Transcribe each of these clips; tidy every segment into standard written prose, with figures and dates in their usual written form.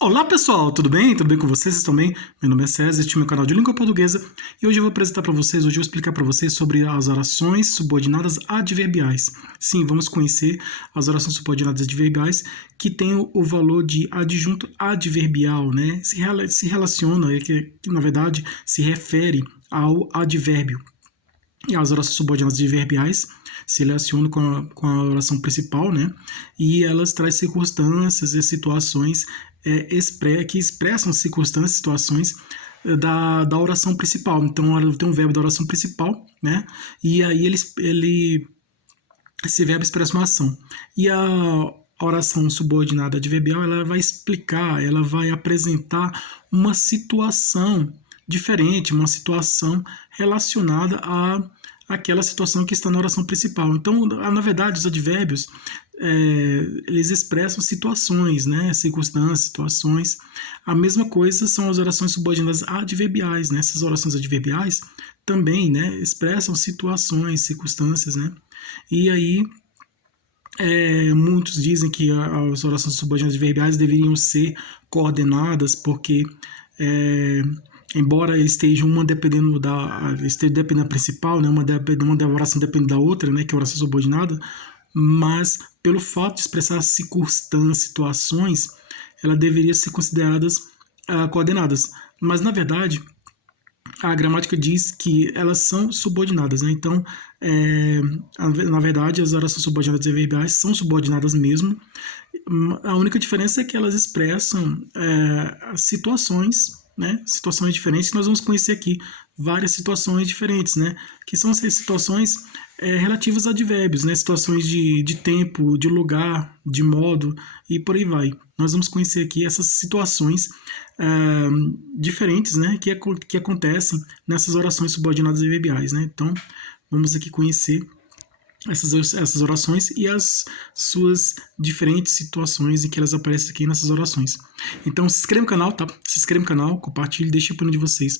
Olá pessoal, tudo bem? Tudo bem com vocês? Vocês estão bem? Meu nome é César, este é o meu canal de língua portuguesa e hoje eu vou apresentar para vocês, hoje eu vou explicar para vocês sobre as orações subordinadas adverbiais. Sim, vamos conhecer as orações subordinadas adverbiais que têm o valor de adjunto adverbial, né? Se relaciona, que na verdade se refere ao advérbio. E as orações subordinadas adverbiais se relacionam com a oração principal, né? E elas trazem circunstâncias e situações que expressam circunstâncias e situações da oração principal. Então, tem um verbo da oração principal, né? E aí esse verbo expressa uma ação. E a oração subordinada adverbial, ela vai explicar, ela vai apresentar uma situação diferente, uma situação relacionada a aquela situação que está na oração principal. Então, na verdade, os advérbios eles expressam situações, né? Circunstâncias, situações. A mesma coisa são as orações subordinadas adverbiais, né? Essas orações adverbiais também, né? Expressam situações, circunstâncias, né? E aí muitos dizem que as orações subordinadas adverbiais deveriam ser coordenadas porque embora eles estejam uma dependendo da principal, né, uma da oração depende da outra, né, que é a oração subordinada, mas pelo fato de expressar circunstâncias, situações, ela deveria ser consideradas coordenadas. Mas na verdade, a gramática diz que elas são subordinadas, né? Então, na verdade, as orações subordinadas adverbiais são subordinadas mesmo. A única diferença é que elas expressam situações, né? Situações diferentes. Nós vamos conhecer aqui várias situações diferentes, né? Que são essas situações relativas a advérbios, né? Situações de tempo, de lugar, de modo e por aí vai. Nós vamos conhecer aqui essas situações diferentes, né? Que acontecem nessas orações subordinadas adverbiais, né? Então, vamos aqui conhecer essas orações e as suas diferentes situações em que elas aparecem aqui nessas orações. Então se inscreva no canal, tá? Se inscreva no canal, compartilhe, deixe a opinião de vocês.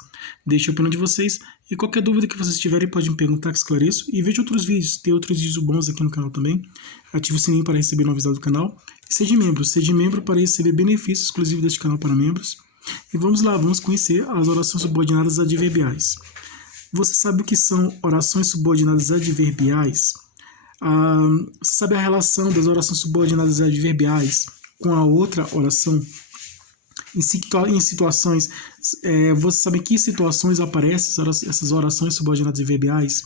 Deixe a opinião de vocês e qualquer dúvida que vocês tiverem pode me perguntar que esclareço. E veja outros vídeos, tem outros vídeos bons aqui no canal também. Ative o sininho para receber novidades do canal. E seja membro para receber benefícios exclusivos deste canal para membros. E vamos lá, vamos conhecer as orações subordinadas adverbiais. Você sabe o que são orações subordinadas adverbiais? Você sabe a relação das orações subordinadas adverbiais com a outra oração? Em situações, você sabe em que situações aparecem essas orações subordinadas adverbiais?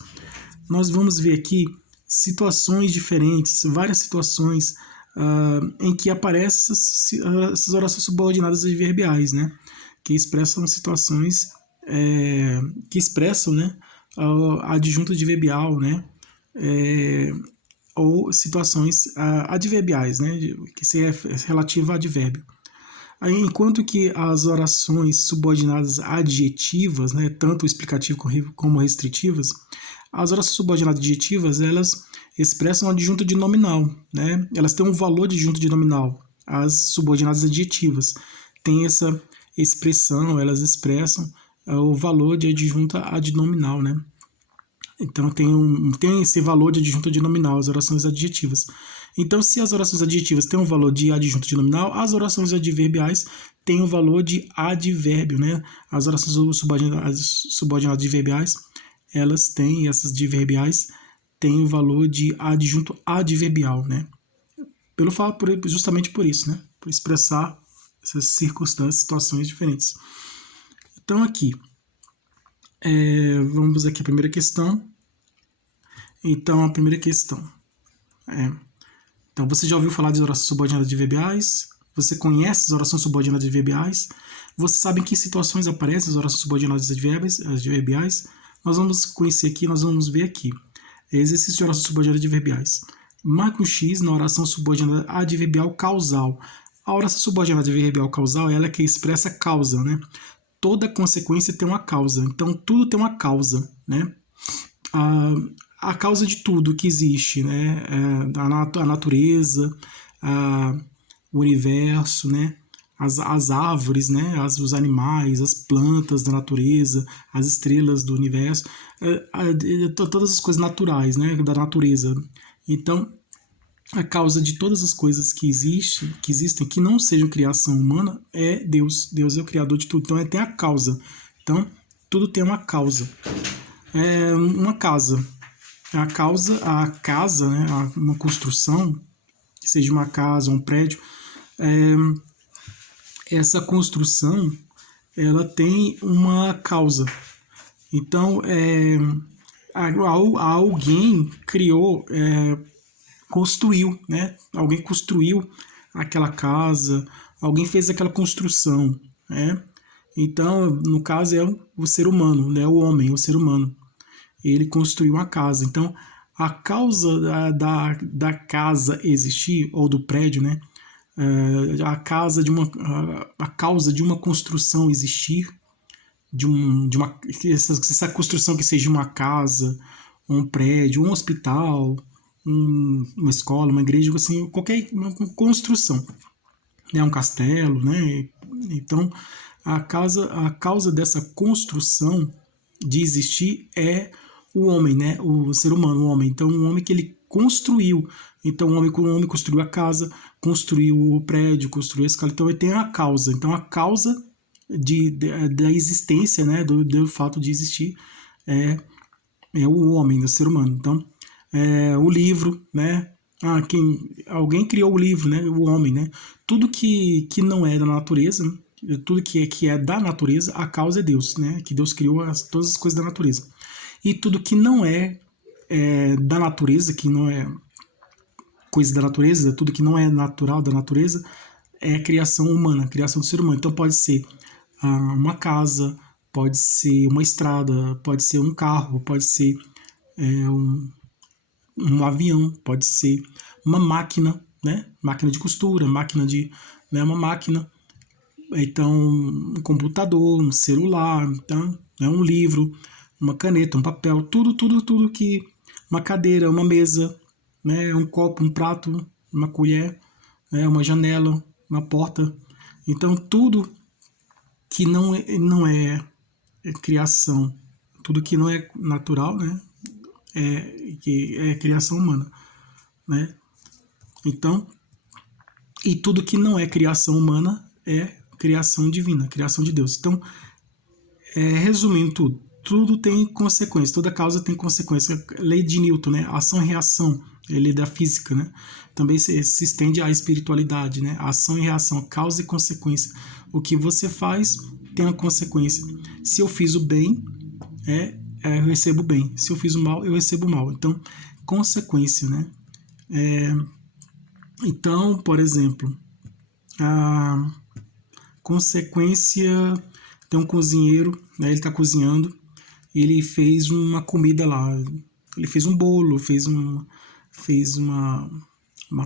Nós vamos ver aqui situações diferentes, várias situações em que aparecem essas orações subordinadas adverbiais, né? Que expressam situações que expressam, né, a adjunto adverbial, né? Ou situações adverbiais, né, que se é relativa a advérbio. Aí, enquanto que as orações subordinadas adjetivas, né, tanto explicativo como restritivas, as orações subordinadas adjetivas, elas expressam adjunto de nominal, né? Elas têm um valor de adjunto de nominal. As subordinadas adjetivas têm essa expressão, elas expressam o valor de adjunto adnominal, né? Então tem esse valor de adjunto adnominal, as orações adjetivas. Então, se as orações adjetivas têm um valor de adjunto adnominal, as orações adverbiais têm o valor de advérbio, né? As orações subordinadas adverbiais, elas têm, essas adverbiais têm o valor de adjunto adverbial, né? Justamente por isso, né? Por expressar essas circunstâncias, situações diferentes. Então, aqui, vamos aqui à primeira questão. Então, a primeira questão. Então, você já ouviu falar de orações subordinadas adverbiais? Você conhece as orações subordinadas adverbiais? Você sabe em que situações aparecem as orações subordinadas adverbiais? Nós vamos conhecer aqui, nós vamos ver aqui. Exercício de orações subordinadas adverbiais. Marque um X na oração subordinada adverbial causal. A oração subordinada adverbial causal é ela que expressa causa, né? Toda consequência tem uma causa. Então, tudo tem uma causa, né? A causa de tudo que existe, né? A natureza, o universo, né? As árvores, né? Os animais, as plantas da natureza, as estrelas do universo, todas as coisas naturais, né? Da natureza. Então, a causa de todas as coisas que existem, que não sejam criação humana, é Deus. Deus é o criador de tudo. Então, tem a causa. Então, tudo tem uma causa. Uma casa. A casa, né, uma construção, que seja uma casa, um prédio, essa construção, ela tem uma causa. Então, alguém criou, construiu, né? Alguém construiu aquela casa, alguém fez aquela construção, né? Então, no caso, é o ser humano, né? O homem, o ser humano. Ele construiu uma casa. Então, a causa da casa existir, ou do prédio, né? A causa de uma construção existir, essa construção que seja uma casa, um prédio, um hospital, uma escola, uma igreja, assim, qualquer uma construção, né, um castelo, né? Então, a causa dessa construção de existir é o homem, né? O ser humano, o homem. Então, o homem que ele construiu. Então, o homem construiu a casa, construiu o prédio, construiu a escala. Então, ele tem a causa. Então, a causa da existência, né? Do fato de existir é o homem, o ser humano. Então, o livro, né? Alguém criou o livro, né? O homem, né? Tudo que não é da natureza, tudo que é da natureza, a causa é Deus, né? Que Deus criou todas as coisas da natureza. E tudo que não é, da natureza, que não é coisa da natureza, tudo que não é natural da natureza, é criação humana, criação do ser humano. Então pode ser uma casa, pode ser uma estrada, pode ser um carro, pode ser um avião, pode ser uma máquina, né? Máquina de costura, né? Uma máquina. Então, um computador, um celular, então, um livro, uma caneta, um papel, tudo que... Uma cadeira, uma mesa, né? Um copo, um prato, uma colher, né? Uma janela, uma porta. Então, tudo que não é criação, tudo que não é natural, né? Que é criação humana, né? Então, e tudo que não é criação humana é criação divina, criação de Deus. Então, resumindo tudo tem consequência, toda causa tem consequência. Lei de Newton, né? Ação e reação, lei da física, né? Também se estende à espiritualidade, né? Ação e reação, causa e consequência. O que você faz tem uma consequência. Se eu fiz o bem, eu recebo bem. Se eu fiz o mal, eu recebo o mal. Então, consequência, né? Então, por exemplo, a consequência, tem um cozinheiro, né? Ele está cozinhando, ele fez uma comida lá, ele fez um bolo, fez uma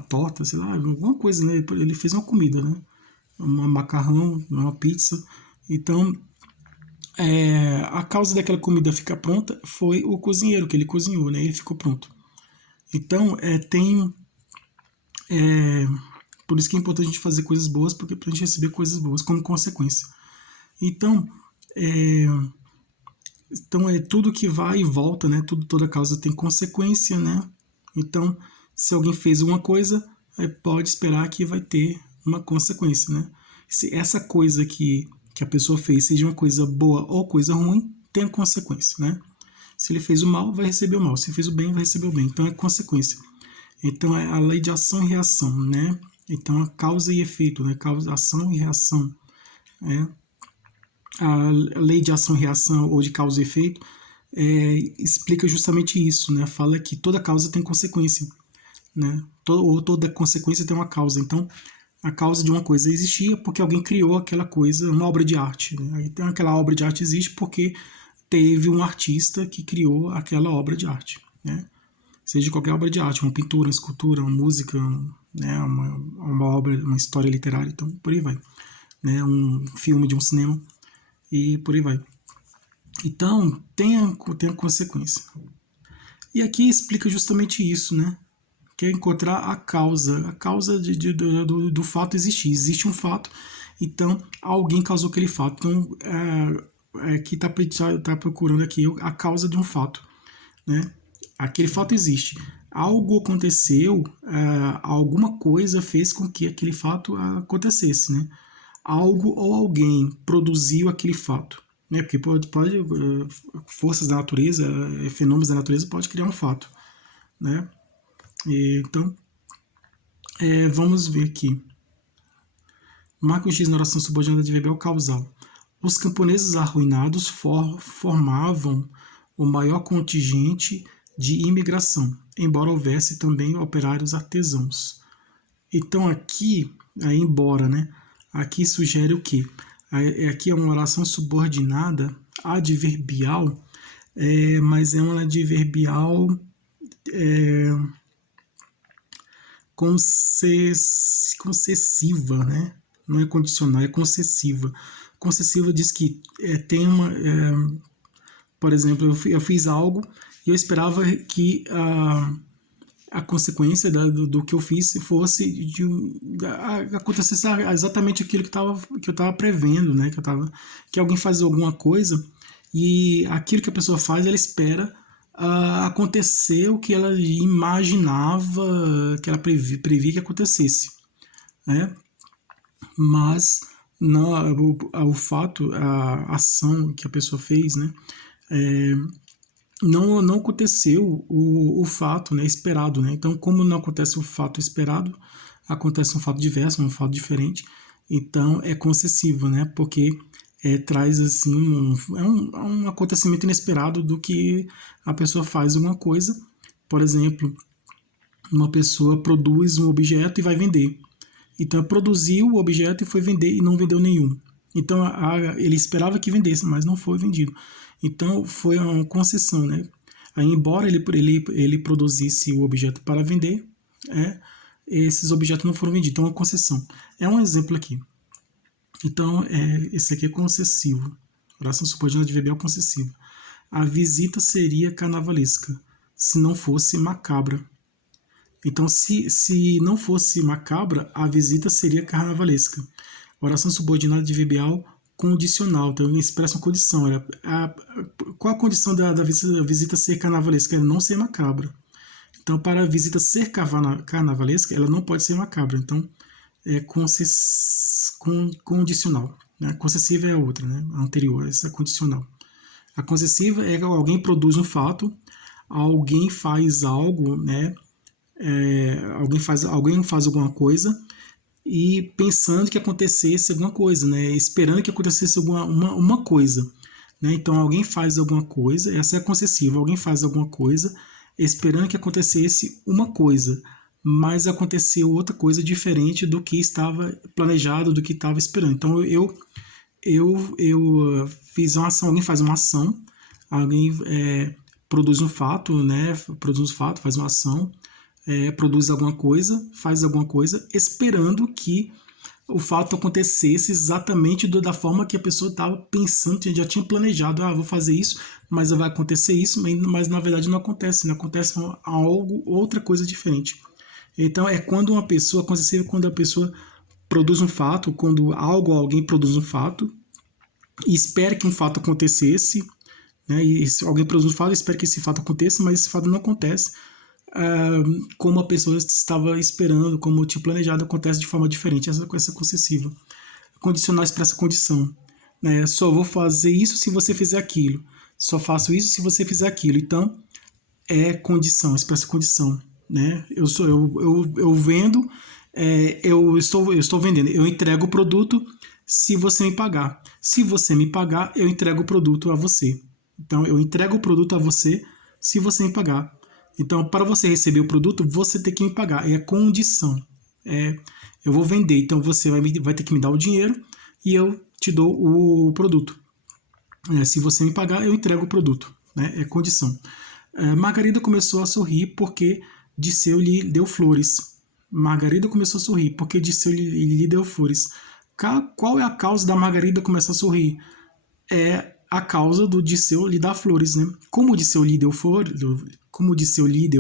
torta, sei lá, alguma coisa, né? Ele fez uma comida, né? Um macarrão, uma pizza. Então, a causa daquela comida ficar pronta foi o cozinheiro, que ele cozinhou, né? Ele ficou pronto. Então, por isso que é importante a gente fazer coisas boas, porque pra gente receber coisas boas como consequência. Então, é tudo que vai e volta, né? Toda causa tem consequência, né? Então, se alguém fez uma coisa, pode esperar que vai ter uma consequência, né? Se essa coisa que a pessoa fez seja uma coisa boa ou coisa ruim, tem a consequência, né? Se ele fez o mal, vai receber o mal. Se fez o bem, vai receber o bem. Então, é consequência. Então, é a lei de ação e reação, né? Então, causa e efeito, né? Ação e reação, né? A lei de ação e reação ou de causa e efeito explica justamente isso, né? Fala que toda causa tem consequência, né? Ou toda consequência tem uma causa. Então, a causa de uma coisa existia porque alguém criou aquela coisa, uma obra de arte, né? Então, aquela obra de arte existe porque teve um artista que criou aquela obra de arte, né? Seja qualquer obra de arte, uma pintura, uma escultura, uma música, né? Uma obra, uma história literária, então por aí vai, né? Um filme de um cinema e por aí vai. Então, tem a consequência. E aqui explica justamente isso, né? Que é encontrar a causa do fato existir. Existe um fato, então alguém causou aquele fato. Então, aqui está procurando aqui a causa de um fato, né? Aquele fato existe. algo aconteceu, alguma coisa fez com que aquele fato acontecesse, né? Algo ou alguém produziu aquele fato, né? Porque pode forças da natureza, fenômenos da natureza pode criar um fato, né? Então, vamos ver aqui. Marca o X na oração subordinada adverbial causal. Os camponeses arruinados formavam o maior contingente de imigração, embora houvesse também operários artesãos. Então aqui, embora, né? Aqui sugere o quê? Aqui é uma oração subordinada adverbial, mas é uma adverbial concessiva, né? Não é condicional, é concessiva. Concessiva diz que tem uma... por exemplo, eu fiz algo e eu esperava que a consequência do que eu fiz fosse acontecesse exatamente aquilo que eu estava prevendo, né? Que alguém faz alguma coisa e aquilo que a pessoa faz, ela espera acontecer o que ela imaginava, que ela previa que acontecesse, né? Mas não, o fato, a ação que a pessoa fez, né? Não aconteceu o fato, né, esperado, né? Então, como não acontece o fato esperado, acontece um fato diverso, um fato diferente. Então, é concessivo, né? Porque traz assim um acontecimento inesperado do que a pessoa faz uma coisa. Por exemplo, uma pessoa produz um objeto e vai vender. Então, produziu o objeto e foi vender e não vendeu nenhum. Então, ele esperava que vendesse, mas não foi vendido. Então, foi uma concessão, né? Aí, embora ele produzisse o objeto para vender, esses objetos não foram vendidos. Então, é uma concessão. É um exemplo aqui. Então, esse aqui é concessivo. Oração subordinada adverbial concessiva. A visita seria carnavalesca, se não fosse macabra. Então, se não fosse macabra, a visita seria carnavalesca. Oração subordinada adverbial condicional. Então, expressa uma condição. Qual a condição da visita ser carnavalesca? Ela não ser macabra. Então, para a visita ser carnavalesca, ela não pode ser macabra. Então, é condicional. Né? Concessiva é a outra, né? A anterior, essa é condicional. A concessiva é que alguém produz um fato, alguém faz algo, né? Alguém faz alguma coisa e pensando que acontecesse alguma coisa, né? Esperando que acontecesse uma coisa. Né? Então, alguém faz alguma coisa, essa é a concessiva, alguém faz alguma coisa esperando que acontecesse uma coisa, mas aconteceu outra coisa diferente do que estava planejado, do que estava esperando. Então, eu fiz uma ação, alguém faz uma ação, alguém produz um fato, né? Produz um fato, faz uma ação, produz alguma coisa, faz alguma coisa, esperando que o fato acontecesse exatamente da forma que a pessoa estava pensando, já tinha planejado, vou fazer isso, mas vai acontecer isso, mas na verdade não acontece, outra coisa diferente. Então é quando uma pessoa, quando a pessoa produz um fato, quando alguém produz um fato e espera que um fato acontecesse, né, e alguém produz um fato e espera que esse fato aconteça, mas esse fato não acontece, como a pessoa estava esperando, como tinha planejado, acontece de forma diferente. Essa concessiva. Condicional expressa condição. Só vou fazer isso se você fizer aquilo. Só faço isso se você fizer aquilo. Então, é condição, expressa condição. Né? Eu vendo, eu estou vendendo. Eu entrego o produto se você me pagar. Se você me pagar, eu entrego o produto a você. Então, eu entrego o produto a você se você me pagar. Então, para você receber o produto, você tem que me pagar. É condição. Eu vou vender, então você vai ter que me dar o dinheiro e eu te dou o produto. Se você me pagar, eu entrego o produto. Né? É condição. Margarida começou a sorrir porque Disseu lhe deu flores. Margarida começou a sorrir porque Disseu lhe deu flores. Qual é a causa da Margarida começar a sorrir? É a causa do Disseu lhe dar flores, né? Como Disseu lhe deu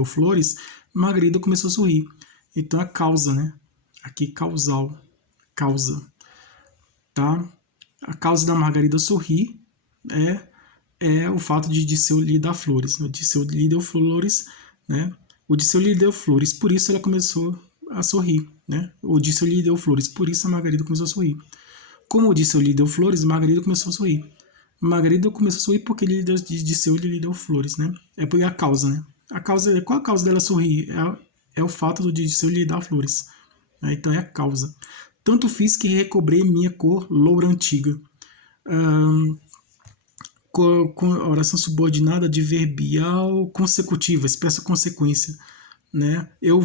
flores, Margarida começou a sorrir. Então é causa, né? Aqui causal, causa, tá? A causa da Margarida sorrir é o fato de Disseu lhe dar flores. Disseu lhe deu flores, né? Odisseu lhe deu flores, por isso ela começou a sorrir, né? Odisseu lhe deu flores, por isso a Margarida começou a sorrir. Como Odisseu lhe deu flores, Margarida começou a sorrir. Margarida começou a sorrir porque Odisseu lhe deu flores, né? É porque a causa, né? Qual a causa dela sorrir? É o fato do Odisseu lhe dar flores. Né? Então é a causa. Tanto fiz que recobrei minha cor loura antiga. Com oração subordinada adverbial consecutiva, expressa consequência, né? Eu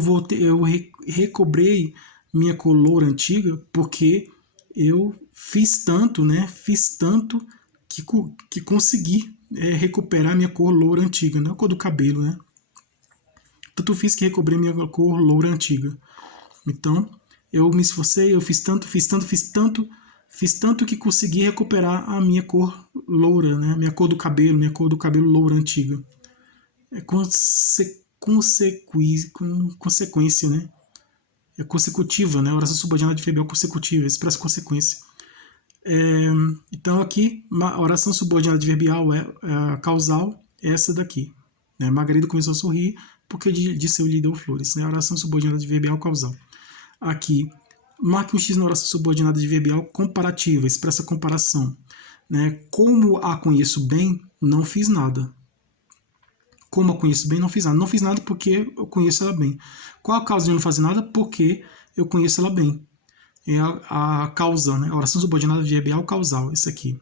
recobrei minha cor loura antiga porque eu fiz tanto, né? Fiz tanto que consegui recuperar minha cor loura antiga, não a cor do cabelo, né? Tanto fiz que recobrei minha cor loura antiga. Então, eu me esforcei, eu fiz tanto que consegui recuperar a minha cor loura, né? Minha cor do cabelo loura antiga. É consequência, né? É consecutiva, né? Oração subordinada adverbial consecutiva, expressa consequência. Então aqui, a oração subordinada adverbial é causal, é essa daqui. Né? Margarida começou a sorrir porque Odisseu lhe deu flores. Né? Oração subordinada adverbial causal. Aqui, marque um X na oração subordinada adverbial comparativa, expressa comparação. Né? Como a conheço bem, não fiz nada. Como a conheço bem, não fiz nada. Não fiz nada porque eu conheço ela bem. Qual a causa de eu não fazer nada? Porque eu conheço ela bem. É a causa, né? A oração subordinada adverbial causal, isso aqui.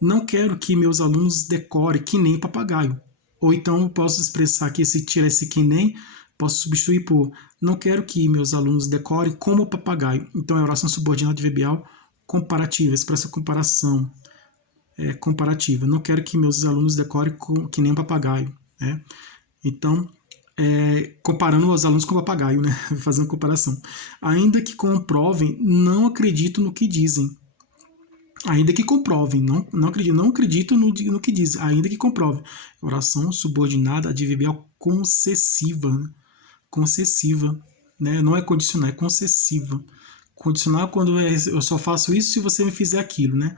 Não quero que meus alunos decorem que nem papagaio. Ou então eu posso expressar aqui, se tirar esse que nem, posso substituir por não quero que meus alunos decorem como papagaio. Então é oração subordinada adverbial comparativa, expressa comparação comparativa. Não quero que meus alunos decorem que nem um papagaio. Né? Então, comparando os alunos com o papagaio, né? Fazendo comparação. Ainda que comprovem, não acredito no que dizem. Ainda que comprovem, não acredito no que dizem, ainda que comprovem. Oração subordinada adverbial concessiva. Né? Concessiva. Né? Não é condicional, é concessiva. Condicional quando eu só faço isso se você me fizer aquilo. Né?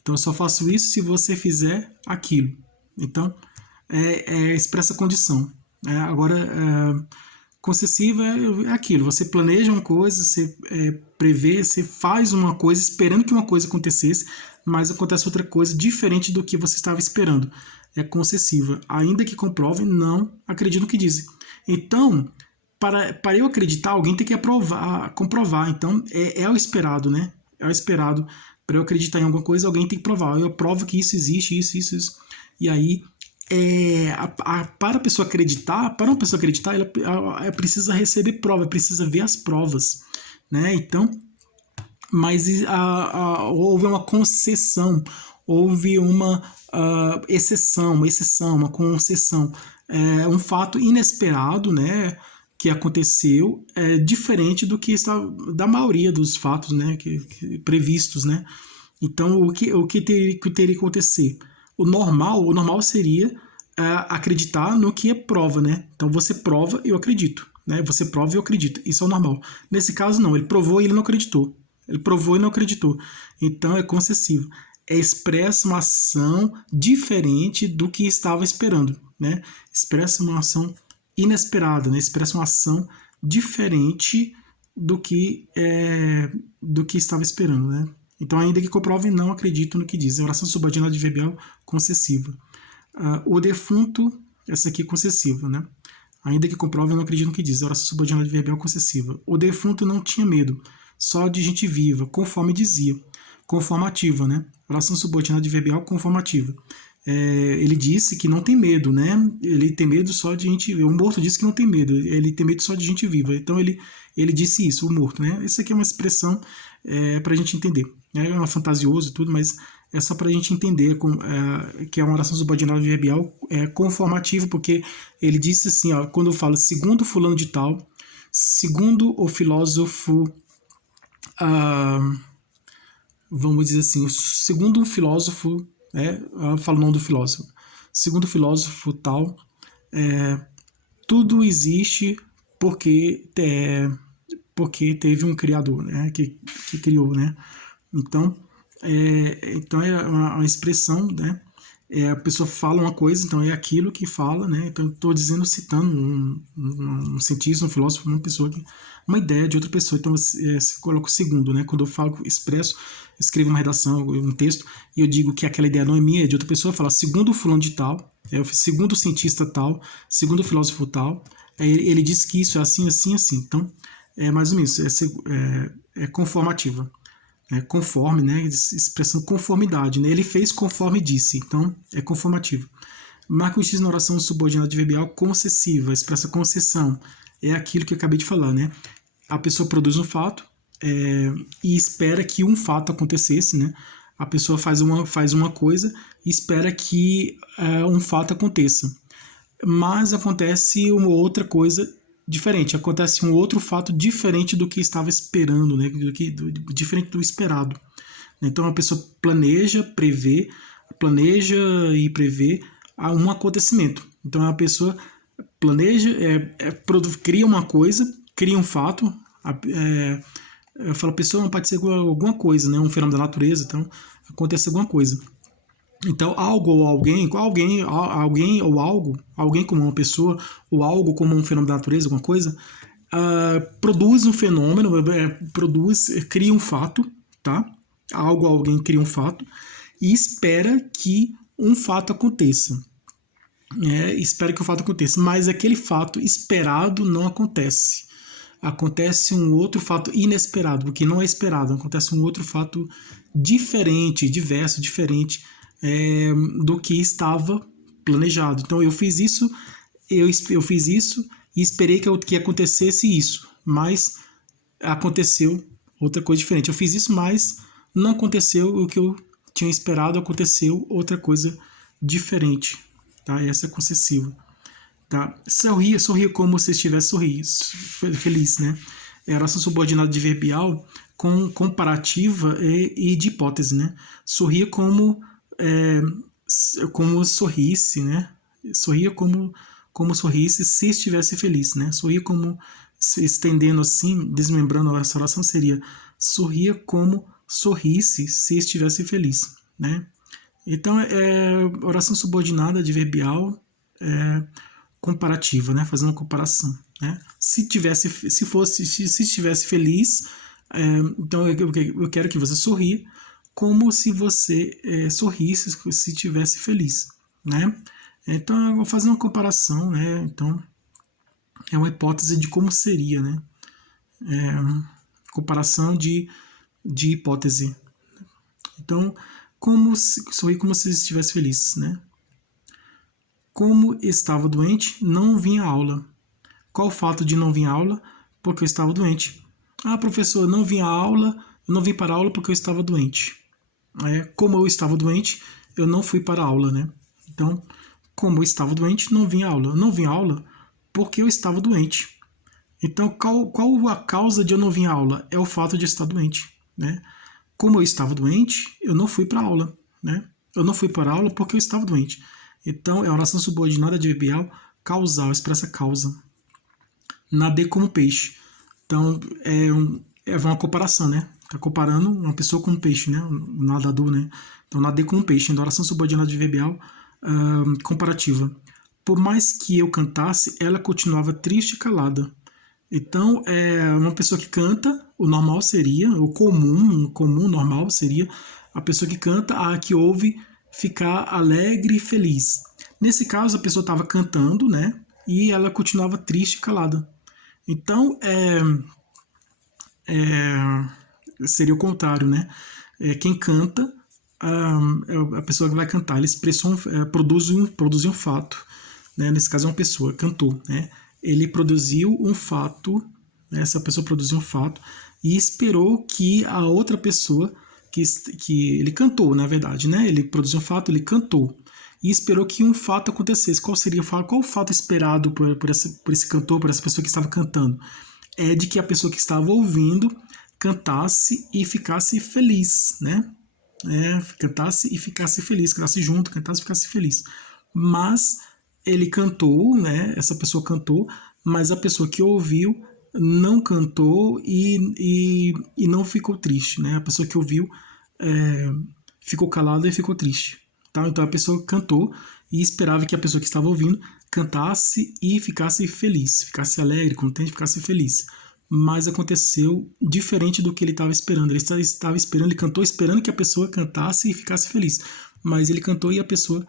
Então eu só faço isso se você fizer aquilo. Então, expressa condição. Agora, concessiva é aquilo, você planeja uma coisa, você prevê, você faz uma coisa esperando que uma coisa acontecesse, mas acontece outra coisa diferente do que você estava esperando. É concessiva. Ainda que comprove, não acredito no que dizem. Então, para eu acreditar, alguém tem que comprovar. Então, é o esperado, né? É o esperado. Para eu acreditar em alguma coisa, alguém tem que provar. Eu provo que isso existe, isso. E aí, para a pessoa acreditar, ela precisa receber prova, precisa ver as provas, né? Então, mas houve uma concessão, houve uma exceção, uma concessão, um fato inesperado, né? Que aconteceu diferente do que está da maioria dos fatos, né? Que previstos, né? Então, o que teria que acontecer? O normal seria acreditar no que é prova, né? Então você prova, eu acredito, né? Você prova, eu acredito. Isso é o normal. Nesse caso, não. Ele provou e ele não acreditou. Ele provou e não acreditou. Então é concessivo. Expressa uma ação diferente do que estava esperando, né? Expressa uma ação inesperada, né? Expressa uma ação diferente do que estava esperando, né? Então, ainda que comprove, não acredito no que diz. Oração subordinada adverbial concessiva. O defunto, essa aqui é concessiva, né? Ainda que comprove, não acredito no que diz. Oração subordinada adverbial concessiva. O defunto não tinha medo, só de gente viva, conforme dizia. Conformativa, né? Oração subordinada adverbial conformativa. Ele disse que não tem medo, né? Ele tem medo só de gente. O morto disse que não tem medo. Ele tem medo só de gente viva. Então ele disse isso, o morto, né? Isso aqui é uma expressão para a gente entender. É uma fantasioso e tudo, mas é só para a gente entender que é uma oração subordinada adverbial conformativa, porque ele disse assim, ó, quando eu falo segundo fulano de tal, segundo o filósofo, vamos dizer assim, segundo um filósofo, eu falo o nome do filósofo, segundo o filósofo tal, tudo existe porque teve um criador, né, que criou, né? Então é uma expressão, né, A pessoa fala uma coisa, então é aquilo que fala, né? Então estou dizendo, citando um cientista, um filósofo, uma pessoa, uma ideia de outra pessoa. Então você coloca o segundo, né? Quando eu falo, expresso, escrevo uma redação, um texto, e eu digo que aquela ideia não é minha, é de outra pessoa, eu falo segundo o fulano de tal, segundo o cientista tal, segundo o filósofo tal, ele diz que isso é assim, assim, assim. Então é mais ou menos é conformativa. Conforme, né, expressando conformidade, né, ele fez conforme disse, então é conformativo. Marca o X na oração subordinada adverbial concessiva, expressa concessão, é aquilo que eu acabei de falar, né, a pessoa produz um fato e espera que um fato acontecesse, né, a pessoa faz uma coisa e espera que um fato aconteça, mas acontece uma outra coisa diferente, acontece um outro fato diferente do que estava esperando, né? Diferente do esperado. Então a pessoa planeja e prevê um acontecimento. Então a pessoa planeja, cria uma coisa, cria um fato, eu falo, a pessoa não pode ser alguma coisa, né? Um fenômeno da natureza, então acontece alguma coisa. Então, algo ou alguém ou algo, alguém como uma pessoa, ou algo como um fenômeno da natureza, alguma coisa, produz um fenômeno, cria um fato, tá? Algo ou alguém cria um fato e espera que um fato aconteça. Espera que o fato aconteça, mas aquele fato esperado não acontece. Acontece um outro fato inesperado, porque não é esperado, acontece um outro fato diferente, diverso, diferente do que estava planejado. Então eu fiz isso e esperei que acontecesse isso, mas aconteceu outra coisa diferente. Eu fiz isso, mas não aconteceu o que eu tinha esperado, aconteceu outra coisa diferente. Tá? Essa é concessiva. Tá? Sorria como se estivesse feliz, né? É a oração subordinada adverbial com comparativa e de hipótese, né? Sorria como sorrisse, né? Sorria como sorrisse se estivesse feliz, né? Sorria como, estendendo assim, desmembrando essa oração, seria sorria como sorrisse se estivesse feliz, né? Então, oração subordinada adverbial comparativa, né? Fazendo uma comparação, né? Se estivesse feliz, então eu quero que você sorria como se você sorrisse se estivesse feliz, né? Então eu vou fazer uma comparação, né? Então é uma hipótese de como seria, né? Comparação de hipótese. Então, sorrir como se estivesse feliz, né? Como estava doente, não vim à aula. Qual o fato de não vir à aula? Porque eu estava doente. Ah, professor, não vim à aula, eu não vim para a aula porque eu estava doente. Como eu estava doente, eu não fui para a aula, né? Então, como eu estava doente, não vim à aula. Eu não vim à aula porque eu estava doente. Então, qual a causa de eu não vir à aula? É o fato de estar doente, né? Como eu estava doente, eu não fui para a aula, né? Eu não fui para a aula porque eu estava doente. Então, é a oração subordinada adverbial causal, expressa causa. Nadei como peixe. Então, é uma comparação, né? Está comparando uma pessoa com um peixe, né? Um nadador, né? Então, nadei como um peixe. Então, oração subordinada adverbial comparativa. Por mais que eu cantasse, ela continuava triste e calada. Então, uma pessoa que canta, o normal seria, o comum, normal seria a pessoa que canta, a que ouve ficar alegre e feliz. Nesse caso, a pessoa estava cantando, né? E ela continuava triste e calada. Então, seria o contrário, né? Quem canta, a pessoa que vai cantar, ele produz um fato, né? Nesse caso é uma pessoa, cantor, né? Ele produziu um fato, né? Essa pessoa produziu um fato e esperou que a outra pessoa, que ele cantou, na verdade, né? Ele produziu um fato, ele cantou e esperou que um fato acontecesse. Qual o fato esperado por esse cantor, por essa pessoa que estava cantando? É de que a pessoa que estava ouvindo cantasse e ficasse feliz, né? Cantasse e ficasse feliz, cantasse junto, cantasse e ficasse feliz. Mas ele cantou, né? Essa pessoa cantou, mas a pessoa que ouviu não cantou e não ficou triste, né? A pessoa que ouviu ficou calada e ficou triste. Tá? Então a pessoa cantou e esperava que a pessoa que estava ouvindo cantasse e ficasse feliz, ficasse alegre, contente, ficasse feliz. Mas aconteceu diferente do que ele estava esperando. Ele estava esperando, ele cantou esperando que a pessoa cantasse e ficasse feliz. Mas ele cantou e a pessoa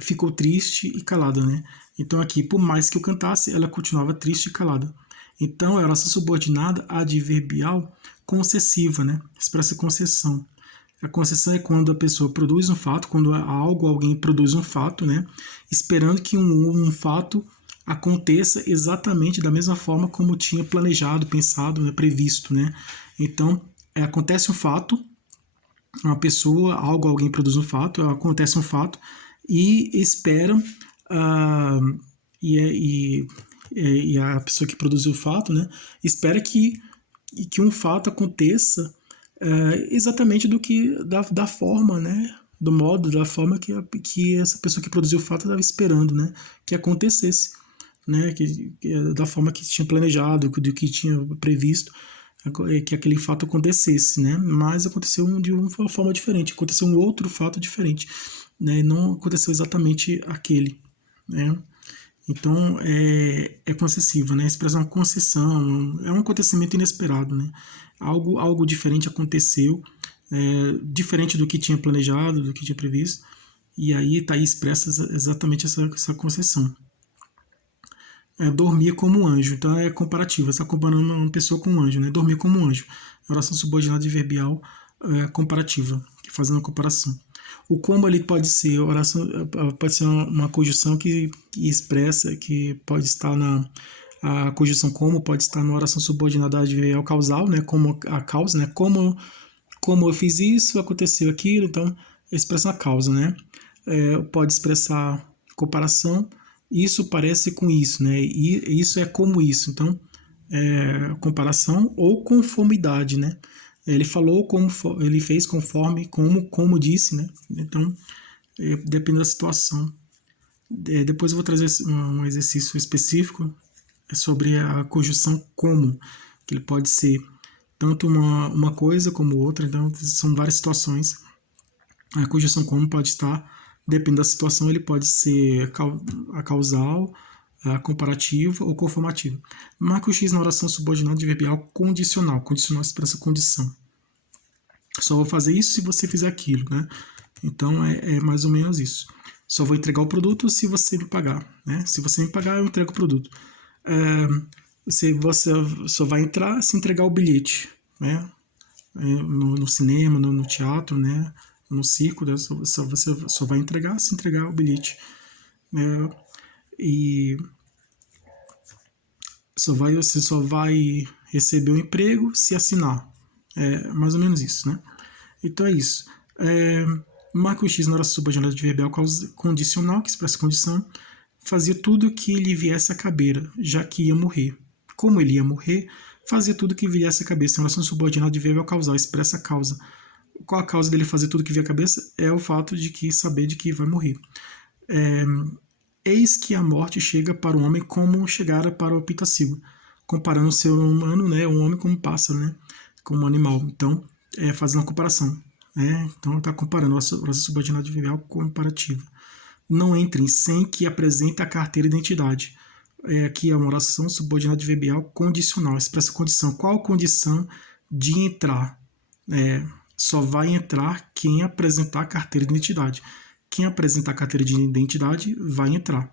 ficou triste e calada, né? Então aqui, por mais que eu cantasse, ela continuava triste e calada. Então a oração subordinada adverbial concessiva, né? Expressa concessão. A concessão é quando a pessoa produz um fato, quando alguém produz um fato, né? Esperando que um fato aconteça exatamente da mesma forma como tinha planejado, pensado, né, previsto, né? Então, acontece um fato, uma pessoa, alguém produz um fato, acontece um fato e espera e a pessoa que produziu o fato, né, espera que um fato aconteça exatamente da forma, né, do modo, da forma que essa pessoa que produziu o fato estava esperando, né, que acontecesse, né, da forma que tinha planejado, do que tinha previsto, que aquele fato acontecesse, né, mas aconteceu de uma forma diferente, aconteceu um outro fato diferente, né, não aconteceu exatamente aquele, né. Então, é concessiva, né? Expressa uma concessão, é um acontecimento inesperado, né? Algo diferente aconteceu, diferente do que tinha planejado, do que tinha previsto, e aí está aí expressa exatamente essa concessão. Dormir como um anjo, então é comparativo, você está comparando uma pessoa com um anjo, né? Dormir como um anjo, oração subordinada adverbial comparativa, fazendo uma comparação. O como ele pode ser oração, pode ser uma conjunção que expressa, que pode estar a conjunção como pode estar na oração subordinada adverbial causal, né? Como a causa, né? Como eu fiz isso, aconteceu aquilo, então expressa a causa, né? Pode expressar comparação, isso parece com isso, né? E isso é como isso, então comparação ou conformidade, né? Ele falou como ele fez conforme como disse, né? Então depende da situação. Depois eu vou trazer um exercício específico sobre a conjunção como, que ele pode ser tanto uma coisa como outra, então são várias situações. A conjunção como pode estar, depende da situação, ele pode ser a causal, a comparativa ou conformativa. Marque o X na oração subordinada adverbial condicional. Condicional expressa condição. Só vou fazer isso se você fizer aquilo, né? Então é mais ou menos isso. Só vou entregar o produto se você me pagar, né? Se você me pagar, eu entrego o produto. Você só vai entrar se entregar o bilhete, né? No cinema, no teatro, né? No circo, né? Você só vai entregar se entregar o bilhete. E você só vai receber o emprego se assinar. É mais ou menos isso, né? Então é isso. Marca o X na oração subordinada adverbial condicional, que expressa condição, fazia tudo que lhe viesse a caber, já que ia morrer. Como ele ia morrer, fazia tudo que viesse a cabeça. Em oração subordinada adverbial causal, expressa a causa. Qual a causa dele fazer tudo que vier à cabeça? É o fato de que saber de que vai morrer. Eis que a morte chega para o homem como chegara para o pitacigo, comparando o ser humano, né, um homem como um pássaro, né, como um animal. Então, fazendo uma comparação. Então, está comparando a oração subordinada adverbial comparativa. Não entrem sem que apresente a carteira de identidade. Aqui é uma oração subordinada adverbial condicional, expressa condição. Qual condição de entrar? Só vai entrar quem apresentar a carteira de identidade. Quem apresentar a carteira de identidade vai entrar.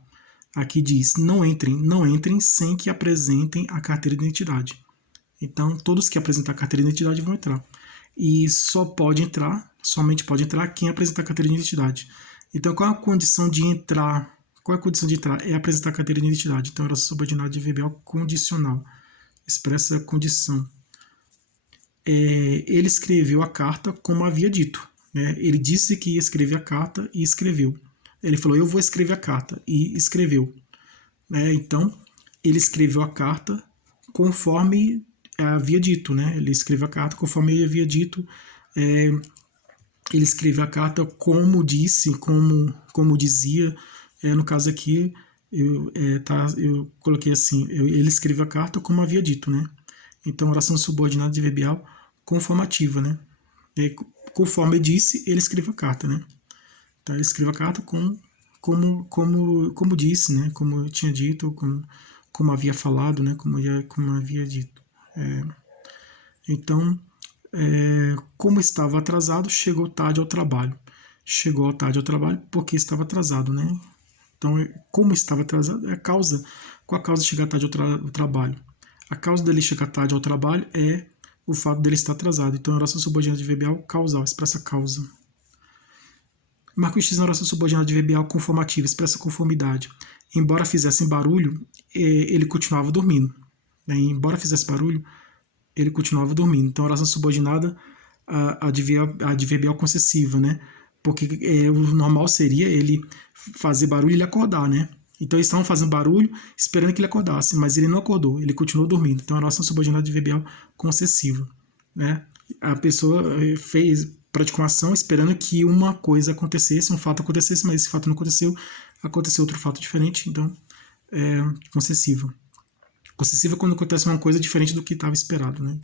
Aqui diz, não entrem sem que apresentem a carteira de identidade. Então, todos que apresentar a carteira de identidade vão entrar. E somente pode entrar quem apresentar a carteira de identidade. Então, qual é a condição de entrar? Qual é a condição de entrar? É apresentar a carteira de identidade. Então, oração subordinada adverbial condicional. Expressa a condição. Ele escreveu a carta como havia dito. Né? Ele disse que ia escrever a carta e escreveu. Ele falou, eu vou escrever a carta, e escreveu. Então, ele escreveu a carta conforme havia dito. Né? Ele escreveu a carta conforme ele havia dito. Ele escreveu a carta como disse, como dizia. No caso aqui, eu coloquei assim, ele escreveu a carta como havia dito. Né? Então, oração subordinada adverbial conformativa. Né? Conforme disse, ele escreveu a carta. Né? Tá? Escreva a carta como disse, né? Como eu tinha dito, como havia falado, né? Como havia dito. Então, como estava atrasado, chegou tarde ao trabalho. Chegou tarde ao trabalho porque estava atrasado, né? Então, como estava atrasado, é a causa. Qual a causa de chegar tarde ao trabalho? A causa dele chegar tarde ao trabalho é o fato dele estar atrasado. Então, a oração subordinada adverbial causal expressa causa. Marca o X na oração subordinada adverbial conformativa expressa conformidade. Embora fizessem barulho, ele continuava dormindo. Embora fizesse barulho, ele continuava dormindo. Então, a oração subordinada adverbial concessiva, né? Porque o normal seria ele fazer barulho e ele acordar, né? Então, eles estavam fazendo barulho esperando que ele acordasse, mas ele não acordou, ele continuou dormindo. Então, a oração subordinada adverbial concessiva, né? A pessoa praticou uma ação esperando que uma coisa acontecesse, um fato acontecesse, mas esse fato não aconteceu, aconteceu outro fato diferente, então concessiva. Concessiva é quando acontece uma coisa diferente do que estava esperado, né?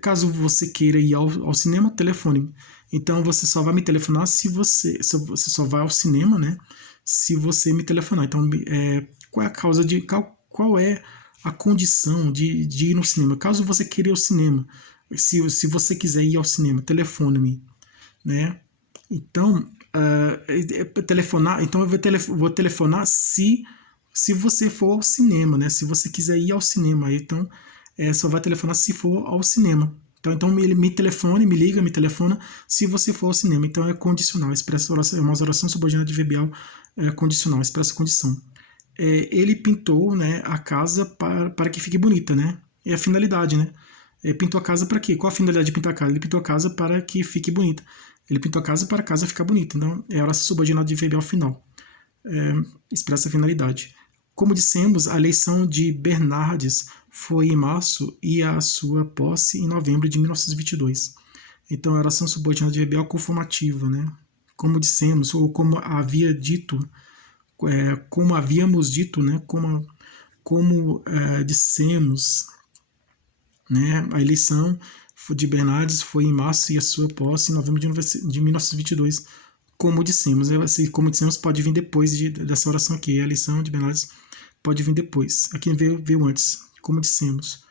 Caso você queira ir ao cinema, telefone. Então você só vai me telefonar se você só vai ao cinema, né? Se você me telefonar. Então, qual é a causa de qual é a condição de ir no cinema? Caso você queira ir ao cinema, se você quiser ir ao cinema, telefone-me, né? Então, telefonar. Então eu vou telefonar se você for ao cinema, né? Se você quiser ir ao cinema, então só vai telefonar se for ao cinema. Então ele me telefone, me liga, me telefona se você for ao cinema. Então é condicional, expressa oração, é uma oração subordinada adverbial condicional, expressa condição. Ele pintou, né, a casa para que fique bonita, né? É a finalidade, né? Pintou a casa para quê? Qual a finalidade de pintar a casa? Ele pintou a casa para que fique bonita. Ele pintou a casa para a casa ficar bonita. Então é a oração subordinada adverbial final. Expressa a finalidade. Como dissemos, a eleição de Bernardes foi em março e a sua posse em novembro de 1922. Então, a oração subordinada adverbial conformativa, né? Como dissemos, ou como havia dito, como havíamos dito, né? Como dissemos, né? A eleição de Bernardes foi em março e a sua posse em novembro de 1922. Como dissemos, como dissemos, pode vir depois dessa oração aqui. A eleição de Bernardes pode vir depois. Aqui veio antes, como dissemos.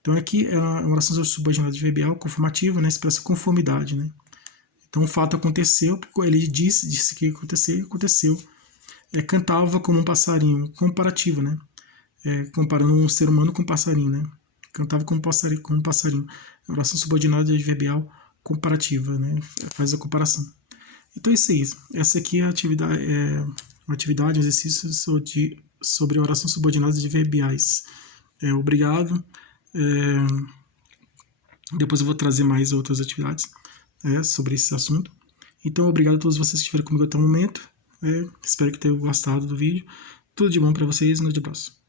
Então aqui é uma oração subordinada adverbial conformativa, né? Expressa conformidade, né? Então o fato aconteceu, ele disse que aconteceu. Cantava como um passarinho, comparativo, né? Comparando um ser humano com um passarinho, né? Cantava como um passarinho. Oração subordinada adverbial comparativa, né? Faz a comparação. Então é isso aí. Essa aqui é uma atividade, um exercício sobre oração subordinada adverbiais. Obrigado. Depois eu vou trazer mais outras atividades sobre esse assunto. Então, obrigado a todos vocês que estiveram comigo até o momento. Espero que tenham gostado do vídeo. Tudo de bom para vocês. Um grande abraço.